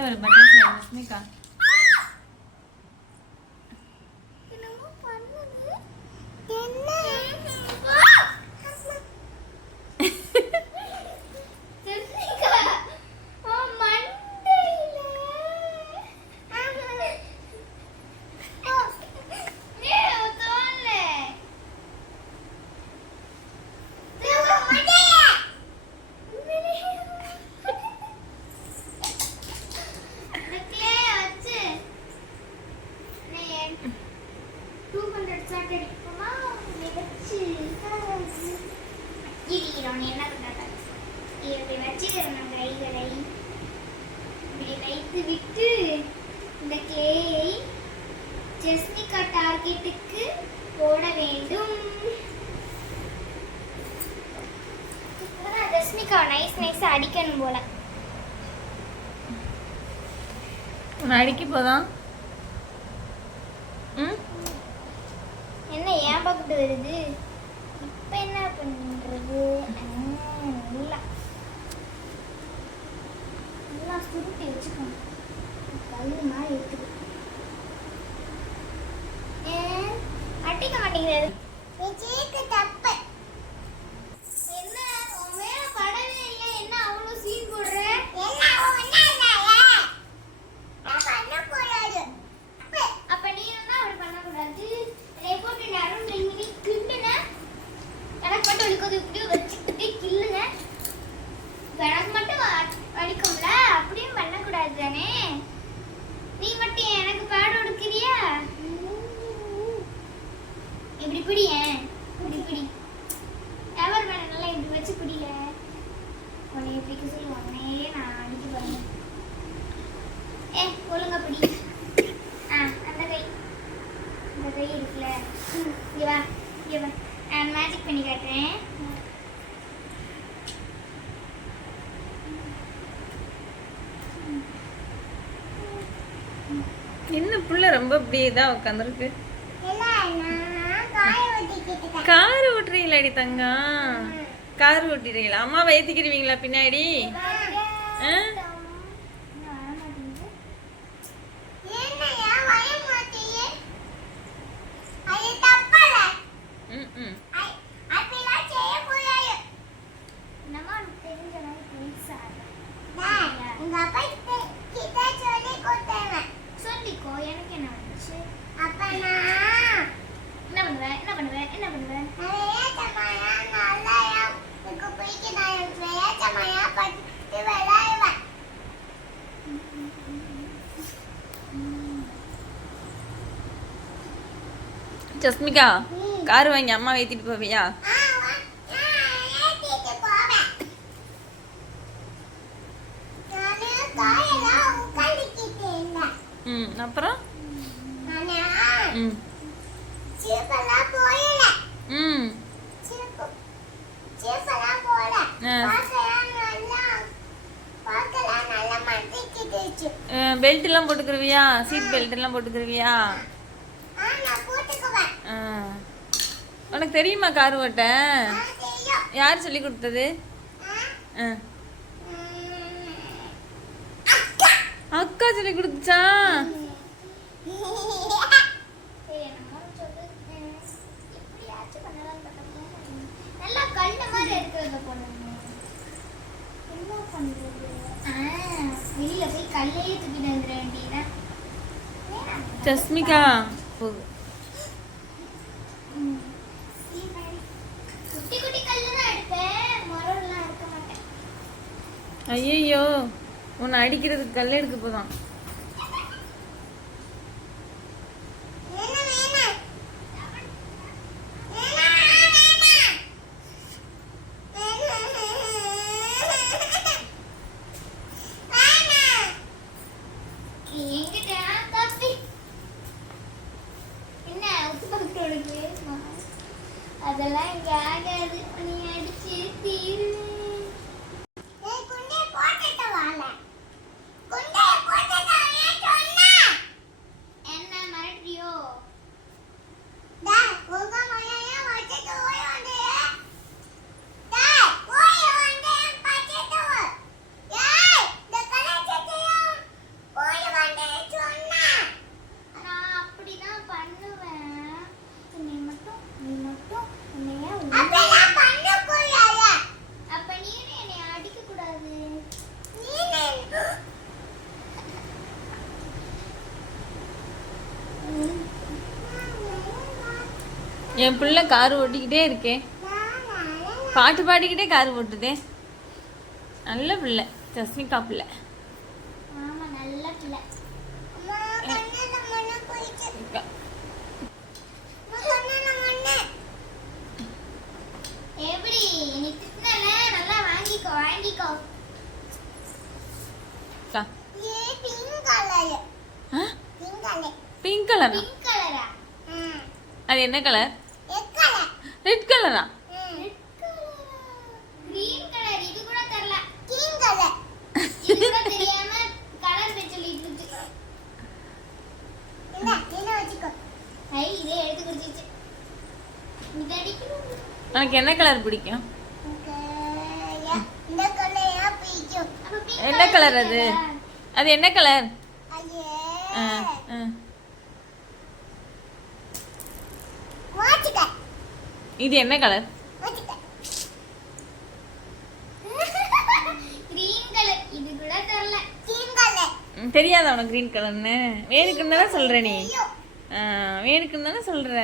घ्यावं butter fry नाही का? விட்டு இந்த கிளேயை ஜெஸ்னிகா டார்கெட்டுக்கு போட வேண்டும். ஜெஸ்னிகா நைஸ் நைஸ் அடிக்கணும் போல. அடிக்க போதான் என்ன ஏன் பக்கத்து வருது? இப்ப என்ன பண்றது 一句食べ ஒழுங்கா பிடி. அந்த கை. இந்த கை இருக்குல்ல. இங்க வா இங்க வா. நான் மேஜிக் பண்ணி காட்டுறேன். என்ன புள்ள ரொம்ப இப்படியே தான் உட்காந்துருக்கு கார் ஓட்டுறீங்களாடி தங்கம்? கார் ஓட்டிடுறீங்களா அம்மாவை ஏத்திக்கிடுவீங்களா பின்னாடி? ஆ? ம் ம் சொல்லிக்கோ எனக்கு என்ன வந்துச்சு என்ன பண்ணுவ என்ன பண்ணுவ என்ன பண்ணுவ ஜஸ்மிகா கார் வாங்கி அம்மா ஏத்திட்டு போவியா? ம் அப்புறம்? ம். ம். பெல்ட் எல்லாம் போட்டுக்கிருவியா? சீட் பெல்ட் எல்லாம் போட்டுக்கிருவியா. உனக்கு தெரியுமா கார் ஓட்ட? யார் சொல்லி கொடுத்தது. அக்கா சொல்லி கொடுத்துச்சா? நல்லா கல்ல ஐயோ உன்னை அடிக்கிறதுக்கு கல் எடுக்க போதான். அதெல்லாம் இங்கே ஆகாது. என் பிள்ளை கார் ஓட்டிக்கிட்டே இருக்கே. பாட்டு பாடிக்கிட்டே கார் ஓட்டுதே. நல்ல பிள்ளை ஜஸ்மிகா பிள்ளை. பிங்க் கலரா அது என்ன கலர் ரெட் கலர் உனக்கு என்ன கலர் பிடிக்கும்? என்ன கலர் அது? அது என்ன கலர் ஆ, ஆ. இது என்ன கலர் தெரியாதா உனக்கு க்ரீன் கலர்னு வேணுக்குன்னு தானே சொல்ற நீ? வேணுக்குன்னு தானே சொல்ற?